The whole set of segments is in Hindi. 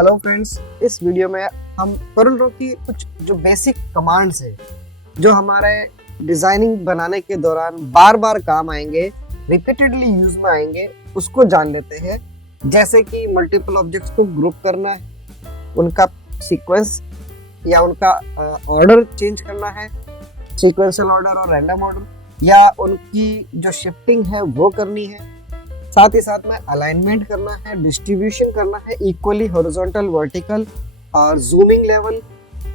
हेलो फ्रेंड्स, इस वीडियो में हम CorelDRAW की कुछ जो बेसिक कमांड्स है जो हमारे डिजाइनिंग बनाने के दौरान बार बार काम आएंगे, रिपीटेडली यूज में आएंगे, उसको जान लेते हैं। जैसे कि मल्टीपल ऑब्जेक्ट्स को ग्रुप करना है, उनका सीक्वेंस या उनका ऑर्डर चेंज करना है, सीक्वेंशियल ऑर्डर और रैंडम ऑर्डर, या उनकी जो शिफ्टिंग है वो करनी है। साथ ही साथ में अलाइनमेंट करना है, डिस्ट्रीब्यूशन करना है, इक्वली हॉरिजॉन्टल, वर्टिकल, और जूमिंग लेवल,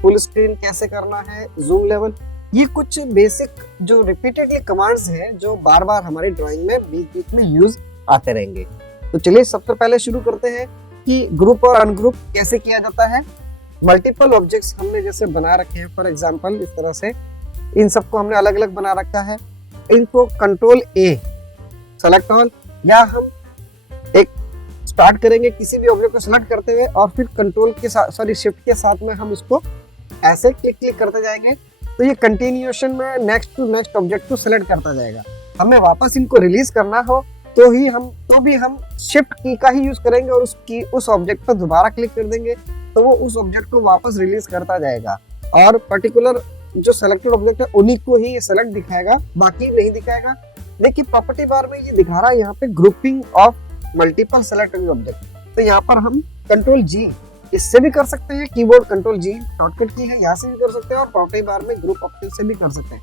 फुल स्क्रीन कैसे करना है, जूम लेवल। ये कुछ बेसिक जो रिपीटेडली कमांड्स हैं जो बार बार हमारी ड्राइंग में बीच बीच में यूज आते रहेंगे। तो चलिए सबसे पहले शुरू करते हैं कि ग्रुप और अनग्रुप कैसे किया जाता है। मल्टीपल ऑब्जेक्ट्स हमने जैसे बना रखे हैं, फॉर एग्जांपल इस तरह से इन सबको हमने अलग अलग बना रखा है। इनको कंट्रोल ए, सेलेक्ट ऑल, या हम एक स्टार्ट करेंगे किसी भी ऑब्जेक्ट को सेलेक्ट करते हुए और फिर कंट्रोल के साथ शिफ्ट के साथ में हम इसको ऐसे क्लिक करते जाएंगे। तो ये कंटिन्यूएशन में नेक्स्ट टू नेक्स्ट ऑब्जेक्ट को सेलेक्ट करता जाएगा। हमें वापस इनको रिलीज करना हो तो भी हम शिफ्ट की का ही यूज करेंगे और उस ऑब्जेक्ट पर दोबारा क्लिक कर देंगे तो वो उस ऑब्जेक्ट को वापस रिलीज करता जाएगा और पर्टिकुलर जो सेलेक्टेड ऑब्जेक्ट है उन्हीं को ही ये सेलेक्ट दिखाएगा, बाकी नहीं दिखाएगा। लेकिन प्रॉपर्टी बार में ये दिखा रहा है यहाँ पे grouping of multiple selected object. तो यहाँ पर हम कंट्रोल जी इससे भी कर सकते हैं, कीबोर्ड कंट्रोल जी शॉर्टकट की है, यहाँ से भी कर सकते हैं और प्रॉपर्टी बार में ग्रुप ऑप्शन से भी कर सकते हैं।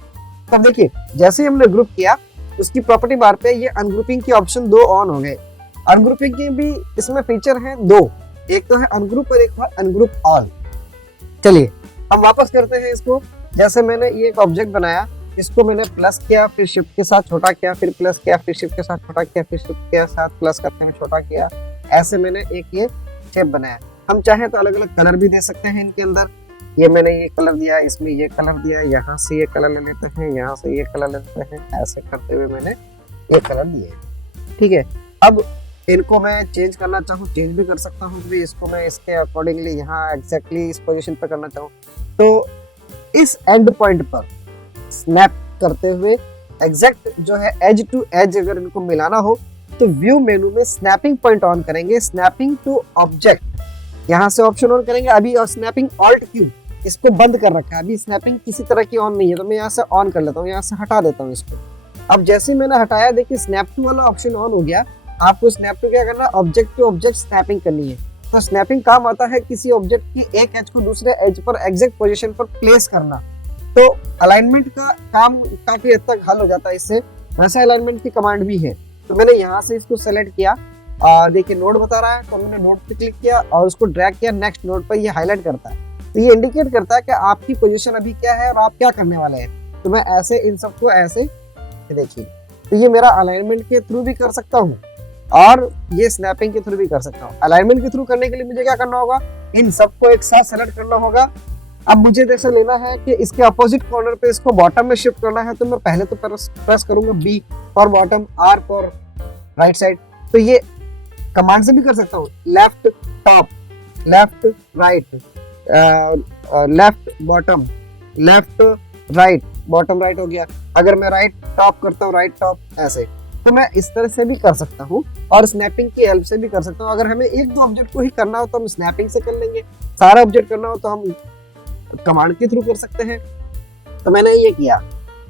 तो देखिए जैसे ही हमने ग्रुप किया उसकी प्रॉपर्टी बार पे ये अनग्रुपिंग की ऑप्शन 2 ऑन हो गए। अनग्रुपिंग की भी इसमें फीचर है 2, एक तो है अनग्रुप और एक है अनग्रुप ऑल। चलिए हम वापस करते हैं इसको। जैसे मैंने ये एक ऑब्जेक्ट बनाया, इसको मैंने प्लस किया, फिर शिफ्ट के साथ छोटा किया, फिर प्लस किया, फिर शिफ्ट के साथ छोटा किया, फिर शिफ्ट के साथ प्लस करते हुए छोटा किया। ऐसे मैंने एक ये शेप बनाया। हम चाहें तो अलग अलग कलर भी दे सकते हैं इनके अंदर। ये मैंने ये कलर दिया, इसमें ये कलर दिया, यहाँ से ये कलर ले लेते हैं, यहाँ से ये कलर लेते हैं, ऐसे करते हुए मैंने ये कलर दिए। ठीक है, अब इनको मैं चेंज करना चाहूँ चेंज भी कर सकता हूँ, भी इसको मैं इसके अकॉर्डिंगली यहाँ एग्जैक्टली इस पोजीशन पर करना चाहूँ तो इस एंड पॉइंट पर स्नैप करते हुए एग्जैक्ट जो है एज टू एज अगर इनको मिलाना हो तो व्यू मेनू में स्नैपिंग पॉइंट ऑन करेंगे, स्नैपिंग टू ऑब्जेक्ट यहाँ से ऑप्शन ऑन करेंगे अभी, और स्नैपिंग ऑल्ट क्यू इसको बंद कर रखा है, अभी स्नैपिंग किसी तरह की ऑन नहीं है तो मैं यहाँ से ऑन कर लेता हूँ, यहाँ से हटा देता हूँ इसको। अब जैसे मैंने हटाया देखिए स्नैप टू वाला ऑप्शन ऑन हो गया। आपको स्नैप टू क्या करना, ऑब्जेक्ट टू ऑब्जेक्ट स्नैपिंग करनी है। तो स्नैपिंग काम आता है किसी ऑब्जेक्ट की एक एज को दूसरे एज पर एग्जैक्ट पोजीशन पर प्लेस करना। तो अलाइनमेंट का काम काफी हद तक हल हो जाता है इससे। वैसे अलाइनमेंट की कमांड भी है। तो मैंने यहाँ से इसको सेलेक्ट किया, देखिए नोड बता रहा है तो मैंने नोड पे क्लिक किया और उसको ड्रैग किया नेक्स्ट नोड पर। ये हाईलाइट करता है, तो ये इंडिकेट करता है कि आपकी पोजीशन अभी क्या है और आप क्या करने वाले हैं। तो मैं ऐसे इन सबको ऐसे देखिए, तो ये मेरा अलाइनमेंट के थ्रू भी कर सकता हूँ और ये स्नैपिंग के थ्रू भी कर सकता हूँ। अलाइनमेंट के थ्रू करने के लिए मुझे क्या करना होगा, इन सबको एक साथ सेलेक्ट करना होगा। अब मुझे जैसे लेना है कि इसके अपोजिट कॉर्नर पे इसको बॉटम में शिफ्ट करना है तो मैं पहले तो प्रेस करूंगा B for bottom, R for right side. तो ये कमांड से भी कर सकता हूँ, left top, left right, left bottom, left right, bottom right हो गया। अगर मैं राइट टॉप करता हूँ राइट टॉप, ऐसे तो मैं इस तरह से भी कर सकता हूँ और स्नैपिंग की हेल्प से भी कर सकता हूँ। अगर हमें एक दो ऑब्जेक्ट को ही करना हो तो हम स्नैपिंग से कर लेंगे, सारा ऑब्जेक्ट करना हो तो हम कमांड के थ्रू कर सकते हैं। तो मैंने ये किया।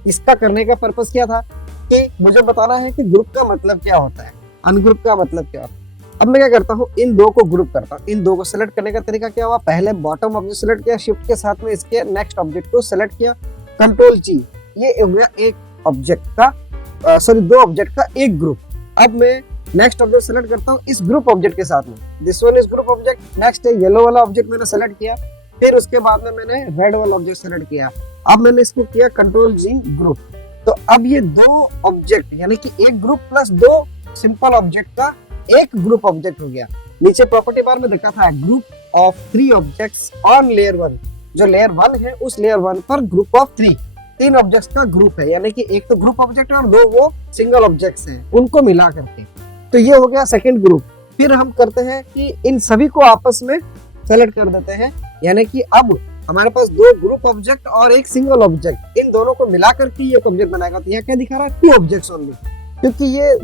इसका करने का पर्पस क्या था कि मुझे बताना है कि ग्रुप का मतलब क्या होता है, अनग्रुप का मतलब क्या होता है। अब मैं क्या करता हूँ, इन दो को ग्रुप करता हूँ। इन दो को सेलेक्ट करने का तरीका क्या हुआ, पहले बॉटम ऑब्जेक्ट सेलेक्ट किया, शिफ्ट के साथ में इसके नेक्स्ट ऑब्जेक्ट को सेलेक्ट किया, कंट्रोल जी, ये हो गया एक ऑब्जेक्ट का दो ऑब्जेक्ट का एक ग्रुप। अब मैं नेक्स्ट ऑब्जेक्ट सेलेक्ट करता हूँ इस ग्रुप ऑब्जेक्ट के साथ में, this one is group object. Next है येलो वाला ऑब्जेक्ट मैंने सेलेक्ट किया, फिर उसके बाद में मैंने रेड वाला ऑब्जेक्ट सेलेक्ट किया। अब मैंने इसको किया कंट्रोल जी ग्रुप। तो अब ये दो ऑब्जेक्ट यानी कि एक ग्रुप प्लस दो सिंपल ऑब्जेक्ट का एक ग्रुप ऑब्जेक्ट हो गया। नीचे प्रॉपर्टी बार में देखा था group of 3 objects on layer 1, जो लेयर 1 है उस लेयर 1 पर ग्रुप ऑफ 3 ऑब्जेक्ट्स का ग्रुप है, यानी कि एक तो ग्रुप ऑब्जेक्ट है और दो वो सिंगल ऑब्जेक्ट्स हैं, उनको मिला करके। तो ये हो गया सेकंड ग्रुप। फिर हम करते हैं कि इन सभी को आपस में सेलेक्ट कर देते हैं, यानी कि अब हमारे पास दो ग्रुप ऑब्जेक्ट और एक सिंगल ऑब्जेक्ट, इन दोनों को मिला करके ये ऑब्जेक्ट बनाएगा। तो यहाँ क्या दिखा रहा है, 2 ऑब्जेक्ट्स ओनली, क्योंकि ये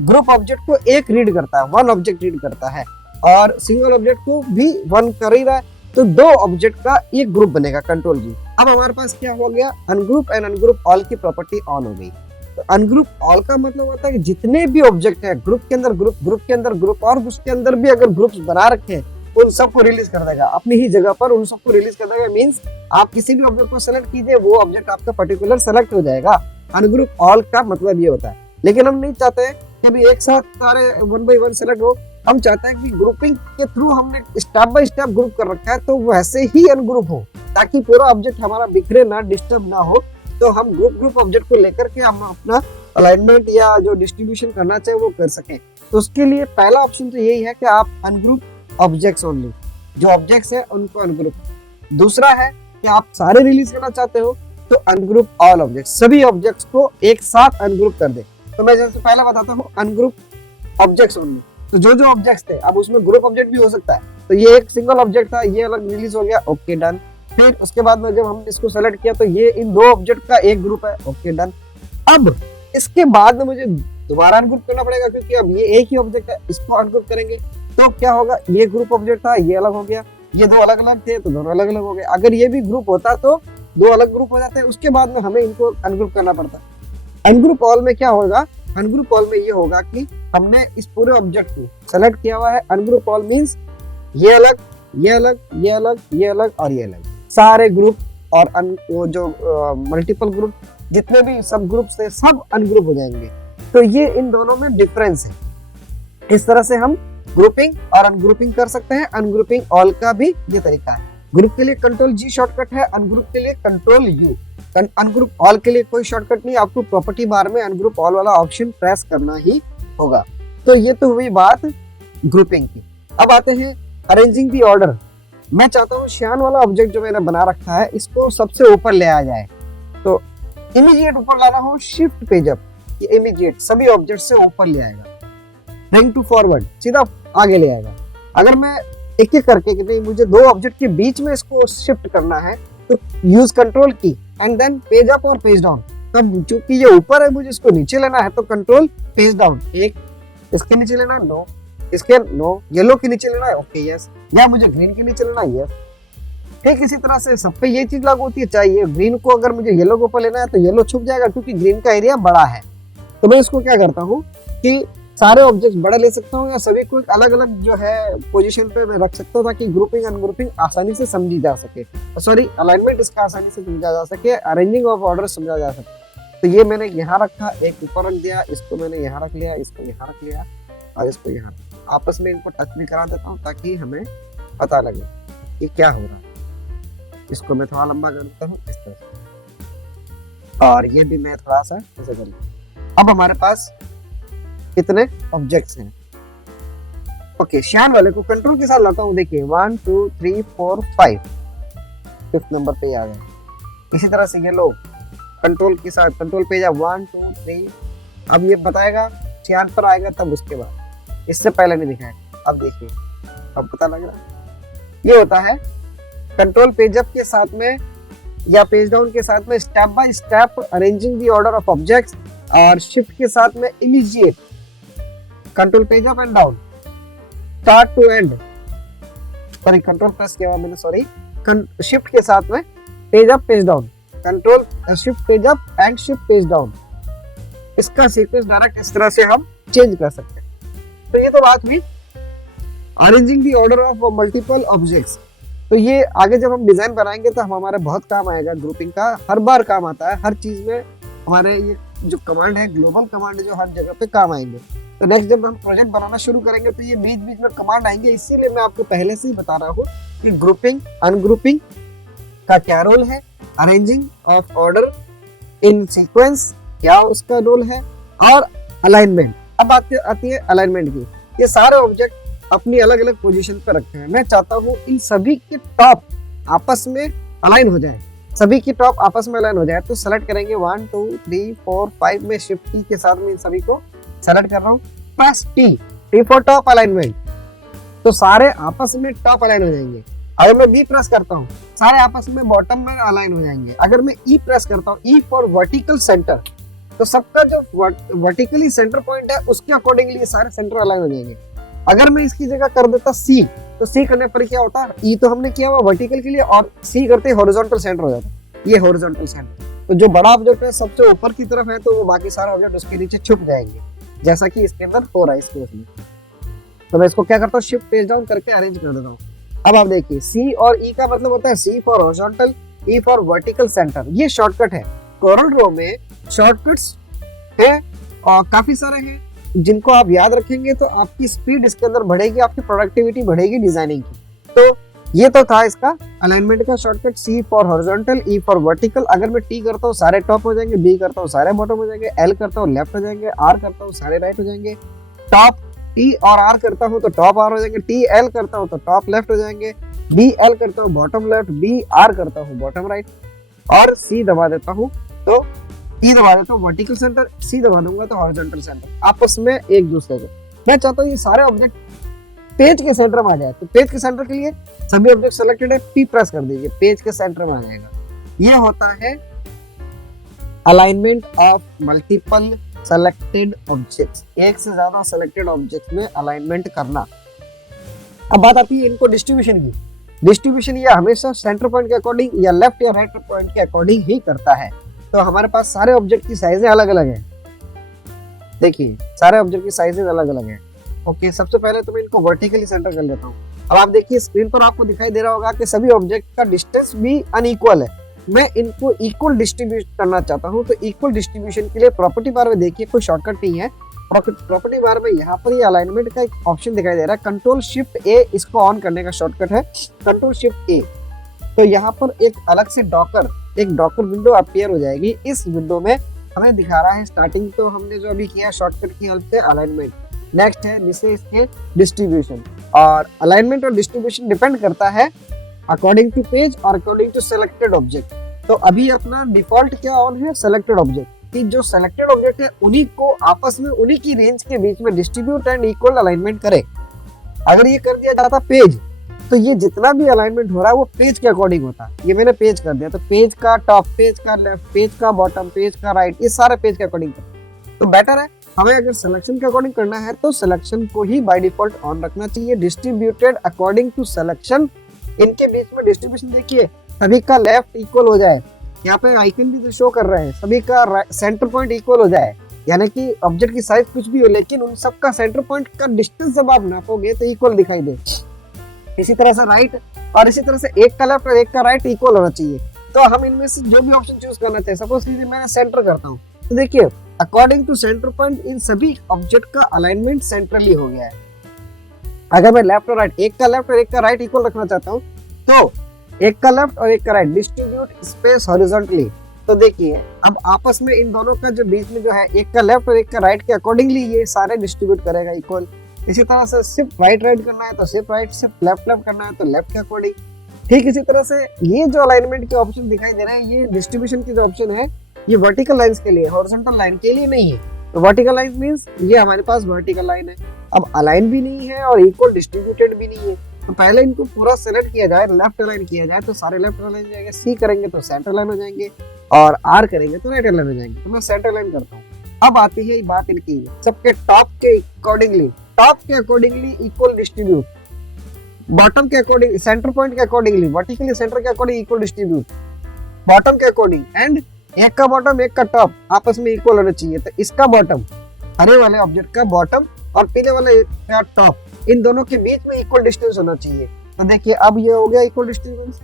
ग्रुप ऑब्जेक्ट को एक रीड करता है, 1 ऑब्जेक्ट रीड करता है और सिंगल ऑब्जेक्ट को भी वन कर ही रहा है, तो दो ऑब्जेक्ट का एक ग्रुप बनेगा, कंट्रोल जी। अब हमारे पास क्या हो गया, अनग्रुप एंड अनग्रुप ऑल की प्रॉपर्टी ऑन हो गई। तो अनग्रुप ऑल का मतलब होता है कि जितने भी ऑब्जेक्ट है ग्रुप के अंदर ग्रुप, ग्रुप के अंदर ग्रुप, और उसके अंदर भी अगर ग्रुप्स बना रखे हैं उन सबको रिलीज कर देगा अपनी ही जगह पर, उन सबको रिलीज कर देगा। मींस आप किसी भी ऑब्जेक्ट को सेलेक्ट कीजिए, वो ऑब्जेक्ट आपका पर्टिकुलर सेलेक्ट हो जाएगा। अनग्रुप ऑल का मतलब ये होता है। लेकिन हम नहीं चाहते कि अभी एक साथ सारे वन बाय वन सेलेक्ट हो, हम चाहते हैं कि ग्रुपिंग के थ्रू हमने स्टेप बाय स्टेप ग्रुप कर रखा है, तो वैसे ही अनग्रुप हो, ताकि पूरा ऑब्जेक्ट हमारा बिखरे ना, डिस्टर्ब ना हो। तो हम ग्रुप ऑब्जेक्ट को लेकर के हम अपना अलाइनमेंट या जो डिस्ट्रीब्यूशन करना चाहिए वो कर सकें। तो उसके लिए पहला ऑप्शन तो यही है कि आप अनग्रुप ऑब्जेक्ट्स ओनली, जो ऑब्जेक्ट्स हैं उनको अनग्रुप। दूसरा है कि आप सारे रिलीज करना चाहते हो तो अनग्रुप ऑल ऑब्जेक्ट्स, सभी ऑब्जेक्ट्स को एक साथ अनग्रुप कर दे। तो मैं जैसे पहले बताता हूँ अनग्रुप ऑब्जेक्ट्स ओनली। तो जो जो ऑब्जेक्ट्स थे, अब उसमें ग्रुप ऑब्जेक्ट भी हो सकता है, तो ये एक सिंगल ऑब्जेक्ट था, ये अलग रिलीज हो गया, ओके डन। फिर उसके बाद में जब हम इसको सेलेक्ट किया तो ये इन दो ऑब्जेक्ट का एक ग्रुप है, ओके डन। अब इसके बाद में मुझे दोबारा अनग्रुप करना पड़ेगा, क्योंकि अब ये एक ही ऑब्जेक्ट है, इसको अनग्रुप करेंगे तो क्या होगा, ये ग्रुप ऑब्जेक्ट था, ये अलग हो गया, ये दो अलग अलग थे तो दोनों अलग अलग हो गए। अगर ये भी ग्रुप होता तो दो अलग ग्रुप हो जाते हैं, उसके बाद में हमें इनको अनग्रुप करना पड़ता। अनग्रुप ऑल में क्या होगा, अनग्रुप ऑल में ये होगा कि हमने इस पूरे ऑब्जेक्ट को सेलेक्ट किया हुआ है। अनग्रुप ऑल मींस ये अलग, ये अलग, ये अलग, ये अलग और ये अलग, सारे ग्रुप और वो जो मल्टीपल ग्रुप जितने भी सब ग्रुप थे सब अनग्रुप हो जाएंगे। तो ये इन दोनों में डिफरेंस है। इस तरह से हम ग्रुपिंग और अनग्रुपिंग कर सकते हैं। अनग्रुपिंग ऑल का भी ये तरीका है। ग्रुप के लिए कंट्रोल जी शॉर्टकट है, अनग्रुप के लिए कंट्रोल यू। अनग्रुप ऑल के लिए कोई शॉर्टकट नहीं, आपको प्रॉपर्टी बार में अनग्रुप ऑल वाला ऑप्शन प्रेस करना ही होगा। तो ये तो हुई बात ग्रुपिंग की। अब आते हैं अरेंजिंग दी ऑर्डर। मैं चाहता हूँ श्यान वाला ऑब्जेक्ट जो मैंने बना रखा है इसको सबसे ऊपर ले आ जाए। तो इमीडिएट ऊपर लाना हो, शिफ्ट पेज अप, ये इमीडिएट सभी ऑब्जेक्ट से ऊपर ले आएगा। ब्रिंग टू फॉरवर्ड, सीधा आगे ले आएगा। अगर मैं एक एक करके कि नहीं मुझे दो ऑब्जेक्ट के बीच में इसको शिफ्ट करना है तो यूज कंट्रोल की एंड देन पेज अप और पेज डाउन। तब चूंकि ये ऊपर है मुझे इसको नीचे लेना है तो कंट्रोल पेज डाउन, एक इसके नीचे लेना, नो इसके, नो येलो के नीचे लेना है, ओके यस, या मुझे ग्रीन के नीचे लेना है, यस। ठीक इसी तरह से सब पे ये चीज लागू होती है। चाहिए ग्रीन को अगर मुझे येलो के ऊपर लेना है तो येलो छुप जाएगा क्योंकि ग्रीन का एरिया बड़ा है। तो मैं इसको क्या करता हूँ कि सारे ऑब्जेक्ट्स बड़ा ले सकता हूँ या सभी को अलग अलग जो है पोजीशन पे मैं रख सकता हूँ ताकि ग्रुपिंग अनग्रुपिंग आसानी से समझी जा सके, सॉरी अलाइनमेंट इसका आसानी से समझा जा सके, अरेंजिंग ऑफ ऑर्डर समझा जा सके। तो ये मैंने यहाँ रखा, एक ऊपर रख दिया, इसको मैंने यहाँ रख लिया, इसको यहाँ रख लिया और इसको यहाँ, आपस में इनको टच भी करा देता हूँ ताकि हमें पता लगे कि क्या हो रहा है। इसको मैं थोड़ा लंबा कर देता हूँ इस तरह से, और ये भी मैं थोड़ा सा ऐसे कर लूँ। अब हमारे पास कितने ऑब्जेक्ट्स हैं। ओके, श्यान वाले को कंट्रोल के साथ लाता हूँ। देखिए 1 2 3 4 5, फिफ्थ नंबर पे आ गए। इसी तरह से ये लो कंट्रोल के साथ, कंट्रोल पे जा 1 2 3। अब ये बताएगा श्यान पर आएगा तब उसके बाद, इससे पहले नहीं दिखाएगा। अब देखिए, अब पता लग रहा है ये होता है कंट्रोल पेज अप के साथ में या पेज डाउन के साथ में step by step arranging the order of objects, और शिफ्ट के साथ में immediate control page up and down, start to end, sorry control press किया हुआ मैंने, सॉरी, शिफ्ट के साथ में page up page down, control shift page up and shift page down. इसका सीक्वेंस डायरेक्ट इस तरह से हम चेंज कर सकते हैं। तो ये तो बात हुई arranging the order of multiple objects. तो ये आगे जब हम डिजाइन बनाएंगे तो हमारे बहुत काम आएगा। ग्रुपिंग का हर बार काम आता है, हर चीज में हमारे ये जो कमांड है ग्लोबल कमांड जो हर जगह पे काम आएंगे। तो नेक्स्ट जब हम प्रोजेक्ट बनाना शुरू करेंगे तो ये बीच बीच में कमांड आएंगे। इसीलिए मैं आपको पहले से ही बता रहा हूँ कि ग्रुपिंग अनग्रुपिंग का क्या रोल है, arranging of order in sequence क्या उसका रोल है, और अलाइनमेंट। अब आती है अलाइनमेंट की। ये सारे ऑब्जेक्ट अपनी अलग अलग पोजीशन पर रखे हैं। मैं चाहता हूँ इन सभी के टॉप आपस में अलाइन हो जाए, सभी की टॉप आपस में अलाइन हो जाए। तो सेलेक्ट करेंगे 1 2 3 4 5 में शिफ्ट की के साथ में इन सभी को सेलेक्ट कर रहा हूँ। Press T for top alignment, तो सारे आपस में टॉप अलाइन हो जाएंगे। अगर मैं बी प्रेस करता हूँ सारे आपस में बॉटम में अलाइन हो जाएंगे। अगर मैं ई प्रेस करता हूँ, ई फॉर वर्टिकल सेंटर, तो सबका जो वर्टिकली सेंटर पॉइंट है उसके अकॉर्डिंगली सारे सेंटर अलाइन हो जाएंगे। अगर मैं इसकी जगह कर देता सी, तो सी करने पर क्या होता, ई तो हमने किया हुआ वर्टिकल के लिए और सी करते हॉरिजॉन्टल सेंटर हो जाता, ये हॉरिजॉन्टल सेंटर। तो जो बड़ा ऑब्जेक्ट है सबसे ऊपर की तरफ है, तो वो बाकी सारे ऑब्जेक्ट उसके नीचे छुप जाएंगे, जैसा कि इसके अंदर हो रहा है इस केस में। तो मैं इसको क्या करता हूँ, शिफ्ट पेज डाउन करके अरेंज कर देता हूँ। अब आप देखिए सी और ई का मतलब होता है C for horizontal, E for vertical centre. ये शॉर्टकट है। कोरल ड्रॉ में शॉर्टकट्स है और काफी सारे हैं, जिनको आप याद रखेंगे तो आपकी स्पीड इसके अंदर बढ़ेगी, आपकी प्रोडक्टिविटी बढ़ेगी डिजाइनिंग की। तो ये तो था इसका अलाइनमेंट का shortcut, C for horizontal, E for vertical. अगर मैं टी करता हूँ सारे टॉप हो जाएंगे, बी करता हूँ सारे बॉटम हो जाएंगे, एल करता हूँ लेफ्ट हो जाएंगे, आर करता हूँ सारे राइट हो जाएंगे, टॉप टी और आर करता हूँ तो टॉप आर हो जाएंगे, टी एल करता हूँ तो टॉप लेफ्ट हो जाएंगे, बी एल करता हूँ बॉटम लेफ्ट, बी आर करता हूँ बॉटम राइट, और सी दबा देता हूँ तो ई दबा देता हूँ वर्टिकल सेंटर, सी दबा दूंगा तो हॉरिजॉन्टल सेंटर। आपस में एक दूसरे को, मैं चाहता हूँ ये सारे ऑब्जेक्ट पेज के सेंटर में आ जाए। तो पेज के सेंटर के लिए सभी ऑब्जेक्ट सेलेक्टेड है, पी प्रेस कर दीजिए, पेज के सेंटर में आ जाएगा। यह होता है alignment of multiple selected objects, एक से ज्यादा सेलेक्टेड ऑब्जेक्ट्स में अलाइनमेंट करना। अब बात आती है इनको डिस्ट्रीब्यूशन की। डिस्ट्रीब्यूशन ये हमेशा सेंटर पॉइंट के अकॉर्डिंग या लेफ्ट या राइट पॉइंट के अकॉर्डिंग ही करता है। तो हमारे पास सारे ऑब्जेक्ट की साइजें अलग अलग है, देखिए सारे ऑब्जेक्ट की साइजें अलग अलग है। ओके, सबसे पहले तो मैं इनको वर्टिकली सेंटर कर लेता हूँ। अब आप देखिए स्क्रीन पर आपको दिखाई दे रहा होगा कि सभी ऑब्जेक्ट का डिस्टेंस भी अनइक्वल है। मैं इनको इक्वल डिस्ट्रीब्यूट करना चाहता हूँ, तो इक्वल डिस्ट्रीब्यूशन के लिए प्रॉपर्टी बार में देखिए कोई शॉर्टकट नहीं है। प्रॉपर्टी बार में यहाँ पर ये अलाइनमेंट का एक ऑप्शन दिखाई दे रहा है, कंट्रोल शिफ्ट ए, इसको ऑन करने का शॉर्टकट है कंट्रोल शिफ्ट ए। तो यहाँ पर एक अलग से एक डॉकर विंडो अपीयर हो जाएगी। इस विंडो में हमें दिखा रहा है स्टार्टिंग तो हमने जो अभी किया शॉर्टकट की हेल्प से अलाइनमेंट, नेक्स्ट है नीचे इसके डिस्ट्रीब्यूशन। और अलाइनमेंट और डिस्ट्रीब्यूशन डिपेंड करता है अकॉर्डिंग टू पेज और अकॉर्डिंग टू सेलेक्टेड ऑब्जेक्ट। तो अभी अपना डिफॉल्ट क्या ऑन है, सेलेक्टेड ऑब्जेक्ट, कि जो सेलेक्टेड ऑब्जेक्ट है उन्हीं को आपस में उन्हीं की रेंज के बीच में डिस्ट्रीब्यूट एंड इक्वल अलाइनमेंट करे। अगर ये कर दिया जाता पेज, तो ये जितना भी अलाइनमेंट हो रहा है वो पेज के अकॉर्डिंग होता है। ये मैंने पेज कर दिया तो पेज का टॉप, पेज का लेफ्ट, पेज का बॉटम, पेज का राइट, ये सारे पेज के अकॉर्डिंग। तो बेटर है हमें अगर सिलेक्शन के अकॉर्डिंग करना है तो सिलेक्शन को ही बाय डिफॉल्ट ऑन रखना चाहिए, डिस्ट्रीब्यूटेड अकॉर्डिंग टू सिलेक्शन। इनके बीच में डिस्ट्रीब्यूशन देखिए सभी का लेफ्ट इक्वल हो जाए, यहाँ पे आइकन भी शो कर रहे हैं, सभी का सेंटर पॉइंट इक्वल हो जाए, यानी कि ऑब्जेक्ट की साइज कुछ भी हो लेकिन उन सब का सेंटर पॉइंट का डिस्टेंस जब आप नापोगे तो इक्वल दिखाई दे। इसी तरह से राइट, और इसी तरह से एक का लेफ्ट और एक का राइट इक्वल होना चाहिए। तो हम इनमें से जो भी ऑप्शन चूज करना चाहिए, सपोज कीजिए मैंने सेंटर करता हूँ, तो देखिए अकॉर्डिंग टू सेंटर पॉइंट इन सभी ऑब्जेक्ट का अलाइनमेंट सेंट्रली हो गया है। अगर मैं लेफ्ट और राइट, एक का लेफ्ट और एक का राइट इक्वल रखना चाहता हूँ तो एक का लेफ्ट और एक का राइट डिस्ट्रीब्यूट स्पेस हॉरिजॉन्टली। तो देखिए अब आपस में इन दोनों का जो बीच में जो है एक का लेफ्ट और एक का राइट के अकॉर्डिंगली ये सारे डिस्ट्रीब्यूट करेगा इक्वल। इसी तरह से सिर्फ राइट करना है तो सिर्फ राइट, सिर्फ लेफ्ट करना है तो लेफ्ट के अकॉर्डिंग। ठीक इसी तरह से ये जो अलाइनमेंट के ऑप्शन दिखाई दे रहे हैं, ये डिस्ट्रीब्यूशन की जो ऑप्शन है ये वर्टिकल लाइंस के लिए, हॉरिजॉन्टल लाइन के लिए नहीं है। तो वर्टिकल लाइन मींस ये हमारे पास वर्टिकल लाइन है, अब अलाइन भी नहीं है और इक्वल डिस्ट्रीब्यूटेड भी नहीं है। तो पहले इनको पूरा सेलेक्ट किया जाए, लेफ्ट अलाइन किया जाए तो सारे लेफ्ट अलाइन हो जाएंगे, सी करेंगे तो सेंटर लाइन हो जाएंगे और आर करेंगे तो राइट अलाइन हो जाएंगे। तो मैं सेंटर लाइन करता हूँ। अब आती है बात इनकी सबके टॉप के अकॉर्डिंगली इक्वल डिस्ट्रीब्यूट, बॉटम के अकॉर्डिंग, सेंटर पॉइंट के अकॉर्डिंगली, वर्टिकली सेंटर के अकॉर्डिंग इक्वल डिस्ट्रीब्यूट, बॉटम के अकॉर्डिंग, एंड एक का बॉटम एक का टॉप आपस में इक्वल होना चाहिए। तो इसका बॉटम, हरे वाले ऑब्जेक्ट का बॉटम और पीले वाले का टॉप, इन दोनों के बीच में इक्वल डिस्टेंस होना चाहिए। तो देखिए अब ये हो गया इक्वल डिस्टेंस।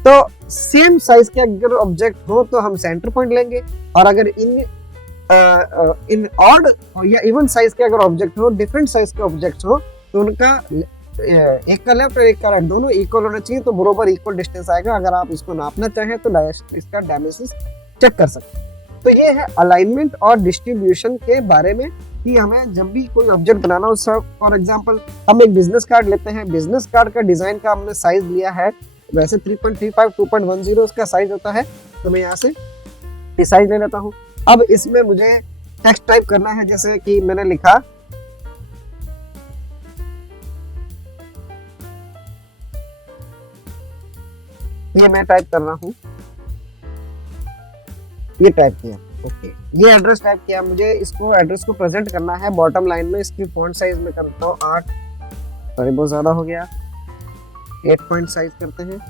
तो सेम साइज के अगर ऑब्जेक्ट हो तो हम सेंटर पॉइंट लेंगे, और अगर इन ऑड या इवन साइज के अगर ऑब्जेक्ट हो, डिफरेंट साइज के ऑब्जेक्ट्स हो, तो उनका एक का लेफ्ट और एक का राइट दोनों इक्वल होना चाहिए, तो बरोबर इक्वल डिस्टेंस आएगा। अगर आप इसको नापना चाहें तो इसका डायमेंशन चेक कर सकते हैं। तो ये है अलाइनमेंट और डिस्ट्रीब्यूशन के बारे में कि हमें जब भी कोई ऑब्जेक्ट बनाना हो। फॉर एग्जांपल हम एक बिजनेस कार्ड लेते हैं, बिजनेस कार्ड का डिजाइन का हमने साइज लिया है, वैसे 3.35 2.10 उसका साइज होता है। तो मैं यहाँ से साइज ले लेता हूँ। अब इसमें मुझे टेक्स्ट टाइप करना है, जैसे कि मैंने लिखा ये मैं टाइप कर रहा हूँ, ये टाइप किया, ओके, ये एड्रेस टाइप किया। मुझे इसको एड्रेस को प्रेजेंट करना है बॉटम लाइन में, इसकी फॉन्ट साइज में करता हूँ 8 सॉरी बहुत ज़्यादा हो गया, 8 पॉइंट साइज करते हैं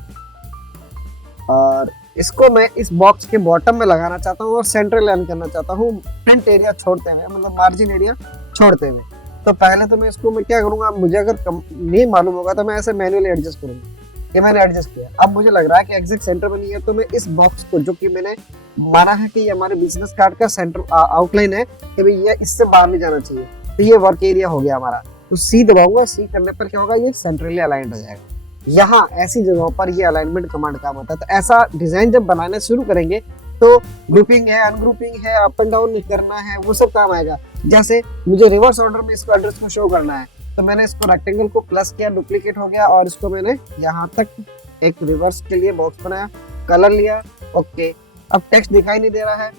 और इसको मैं इस बॉक्स के बॉटम में लगाना चाहता हूँ और सेंटर लाइन करना चाहता हूँ प्रिंट एरिया छोड़ते हुए, मतलब मार्जिन एरिया छोड़ते हुए। तो पहले तो मैं क्या करूँगा, मुझे अगर नहीं मालूम होगा तो मैं ऐसे मैन्युअली एडजस्ट करूँगा। ये मैंने एडजस्ट किया, अब मुझे लग रहा है कि एग्जैक्ट सेंटर में नहीं है, तो मैं इस बॉक्स को, जो कि मैंने माना है कि ये हमारे बिजनेस कार्ड का सेंटर आउटलाइन है कि भाई ये इससे बाहर नहीं जाना चाहिए, तो ये वर्क एरिया हो गया हमारा। तो सी दबाऊंगा, सी करने पर क्या होगा, ये सेंट्रली अलाइंड हो जाएगा। यहाँ ऐसी जगहों पर ये अलाइनमेंट कमांड काम आता है। तो ऐसा डिजाइन जब बनाने शुरू करेंगे तो ग्रुपिंग है, अनग्रुपिंग है, अप एंड डाउन करना है, वो सब काम आएगा। जैसे मुझे रिवर्स ऑर्डर में इसको एड्रेस को शो करना है, तो मैंने इसको रेक्टेंगल को प्लस किया, डुप्लीकेट हो गया और इसको मैंने यहाँ तक एक रिवर्स के लिए बॉक्स बनाया, कलर लिया, ओके। अब टेक्स्ट दिखाई नहीं दे रहा है,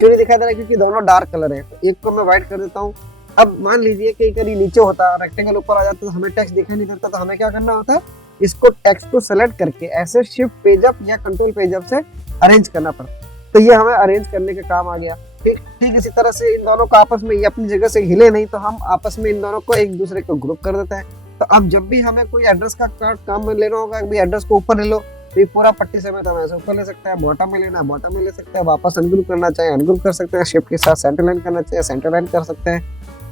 क्यों नहीं दिखाई दे रहा है, क्योंकि दोनों डार्क कलर है। तो एक को मैं व्हाइट कर देता हूँ। अब मान लीजिए कि कहीं नीचे होता, रेक्टेंगल ऊपर आ जाता तो हमें टेक्स्ट दिखाई नहीं देता, तो हमें क्या करना होता है, इसको टेक्स्ट को सेलेक्ट करके ऐसे शिफ्ट पेज अप या कंट्रोल पेज अप से अरेंज करना पड़ता। तो ये हमें अरेंज करने के काम आ गया। ठीक इसी तरह से इन दोनों को आपस में, ये अपनी जगह से हिले नहीं, तो हम आपस में इन दोनों को एक दूसरे को ग्रुप कर देते हैं। तो अब जब भी हमें कोई एड्रेस का काम में लेना होगा, भाई एड्रेस को ऊपर ले लो, तो पूरा पट्टी समेत हम ऐसे ऊपर ले सकते हैं, बॉटम में लेना है बॉटम में ले सकते हैं, वापस अनग्रुप करना चाहे अनग्रुप कर सकते हैं, शिफ्ट के साथ सेंटर लाइन करना चाहिए सेंटर लाइन कर सकते हैं।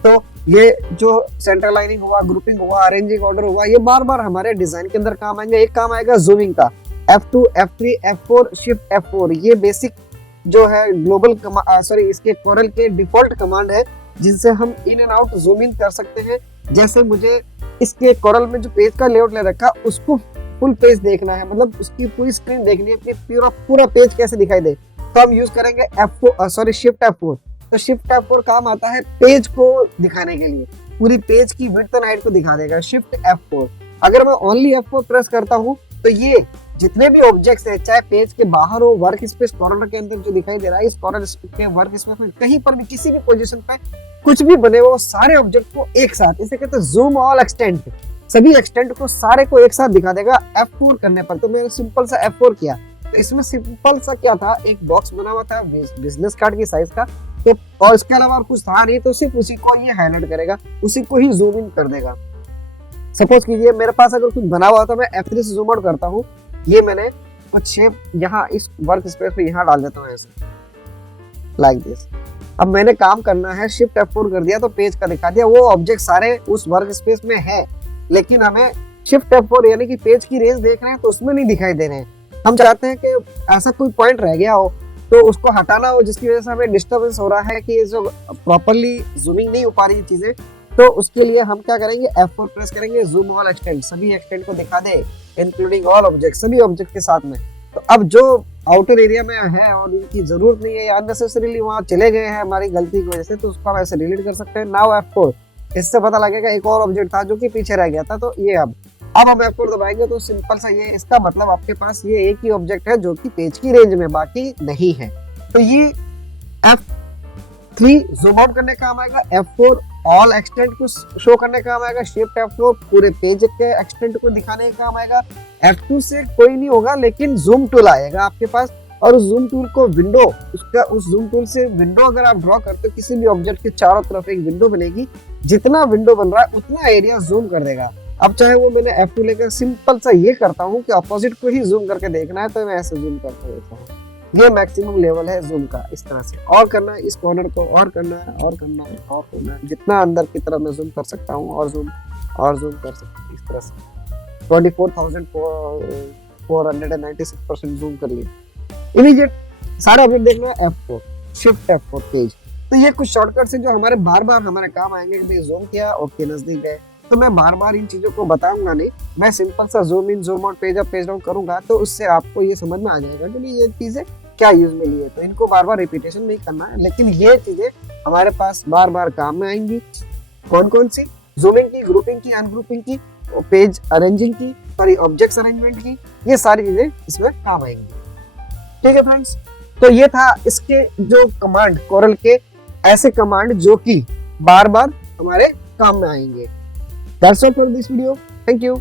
तो ये जो सेंटर लाइनिंग हुआ, ग्रुपिंग हुआ, अरेंजिंग ऑर्डर हुआ, ये बार बार हमारे डिजाइन के अंदर काम आएंगे। एक काम आएगा जूमिंग का, F2, F3, F4, shift F4। ये बेसिक जो है ग्लोबल इसके कोरल के डिफॉल्ट कमांड है, जिनसे हम in and out zoom in कर सकते हैं। जैसे मुझे इसके कोरल में जो पेज का लेआउट ले रखा, उसको फुल पेज देखना है, मतलब उसकी पूरी स्क्रीन देखनी है कि पूरा पेज कैसे दिखाई दे, तो हम यूज करेंगे शिफ्ट F4। तो शिफ्ट F4 काम आता है पेज को दिखाने के लिए, पूरी पेज की विड्थ एंड हाइट को दिखा देगा शिफ्ट F4। अगर मैं ओनली F4 प्रेस करता हूँ तो ये जितने भी ऑब्जेक्ट्स है, चाहे पेज के बाहर हो, वर्क स्पेस कॉर्नर के अंदर जो दिखाई दे रहा है, इस कॉर्नर के वर्क स्पेस में कहीं पर भी किसी भी पोजीशन पे कुछ भी बने वो सारे ऑब्जेक्ट को एक साथ, इसे कहते हैं जूम ऑल एक्सटेंट, सभी एक्सटेंट को सारे को एक साथ दिखा देगा F4 करने पर। तो मैंने सिंपल सा F4 किया। तो इसमें सिंपल सा क्या था, एक बॉक्स बना हुआ था बिजनेस कार्ड की साइज का, तो और इसके अलावा कुछ था नहीं, तो सिर्फ उसी को ये हाईलाइट करेगा, उसी को ही जूम इन कर देगा। सपोज कीजिए मेरे पास अगर कुछ बना हुआ तो मैं F3 से जूम आउट करता हूँ, ये मैंने कुछ शेप यहाँ इस वर्क स्पेस पे यहाँ डाल देता हूँ ऐसे, लाइक दिस। अब मैंने काम करना है, शिफ्ट F4 कर दिया तो पेज का दिखा दिया, वो ऑब्जेक्ट सारे उस वर्क स्पेस में है, लेकिन हमें शिफ्ट F4 यानी कि पेज की रेंज देख रहे हैं तो उसमें नहीं दिखाई दे रहे हैं। हम चाहते हैं कि ऐसा कोई पॉइंट रह गया हो तो उसको हटाना हो, जिसकी वजह से हमें डिस्टर्बेंस हो रहा है कि ये जो प्रॉपर्ली जूमिंग नहीं हो पा रही चीजें, तो उसके लिए हम क्या करेंगे, F4 प्रेस करेंगे, जूम ऑल एक्सटेंड, सभी एक्सटेंड को दिखा दे, इंक्लूडिंग ऑल ऑब्जेक्ट, सभी ऑब्जेक्ट के साथ में। तो अब जो आउटर एरिया में है और उनकी जरूरत नहीं है या अननेसेसरीली वहां चले गए हैं हमारी गलती की वजह से, तो उसको हम ऐसे डिलीट कर सकते हैं। नाउ F4, इससे पता लगेगा एक और ऑब्जेक्ट था जो कि पीछे रह गया था, तो ये अब हम F4 दबाएंगे तो सिंपल सा ये, इसका मतलब आपके पास ये एक ही ऑब्जेक्ट है जो कि पेज की रेंज में, बाकी नहीं है। तो ये F3 जूम आउट करने का काम आएगा, F4 ऑल एक्सटेंट को शो करने का काम आएगा, शिफ्ट F4 पूरे पेज के एक्सटेंट को दिखाने का काम आएगा। F2 से कोई नहीं होगा, लेकिन जूम टूल आएगा आपके पास, और उस जूम टूल को विंडो, उस जूम टूल से विंडो अगर आप ड्रॉ करते हो, किसी भी ऑब्जेक्ट के चारों तरफ एक विंडो बनेगी, जितना विंडो बन रहा है उतना एरिया जूम कर देगा। अब चाहे वो मैंने F2 लेकर सिंपल सा ये करता हूँ कि अपोजिट को ही जूम करके देखना है, तो मैं ऐसे जूम करता हूँ। ये मैक्सिमम लेवल है जूम का, इस तरह से और करना है, इस कॉर्नर को और करना है, और करना है, और करना है, जितना अंदर की तरफ मैं जूम कर सकता हूँ और जूम कर सकता हूँ, इस तरह से 24,496% जूम कर लिया। इमीडिएट सारे ऑब्जेक्ट देखना है F4, शिफ्ट F4 पेज। तो ये कुछ शॉर्टकट्स हैं जो हमारे बार बार हमारे काम आएंगे कि भाई जूम किया, ओके नजदीक गए। तो मैं बार बार इन चीजों को बताऊंगा नहीं, मैं सिंपल सा zoom in, zoom out, page up, page down करूंगा, तो उससे आपको ये समझ में आ जाएगा कि ये चीजें क्या यूज में ली है। तो इनको बार बार रिपीटेशन नहीं करना है, लेकिन ये चीजें हमारे पास बार बार काम में आएंगी। कौन कौन सी? जूमिंग की, ग्रुपिंग की, अनग्रुपिंग की, पेज अरेंजिंग की, सॉरी ऑब्जेक्ट्स अरेंजमेंट की, ये सारी चीजें इसमें काम आएंगी। ठीक है फ्रेंड्स, तो ये था इसके जो कमांड, कोरल के ऐसे कमांड जो कि बार बार हमारे काम में आएंगे। That's all for this video. Thank you.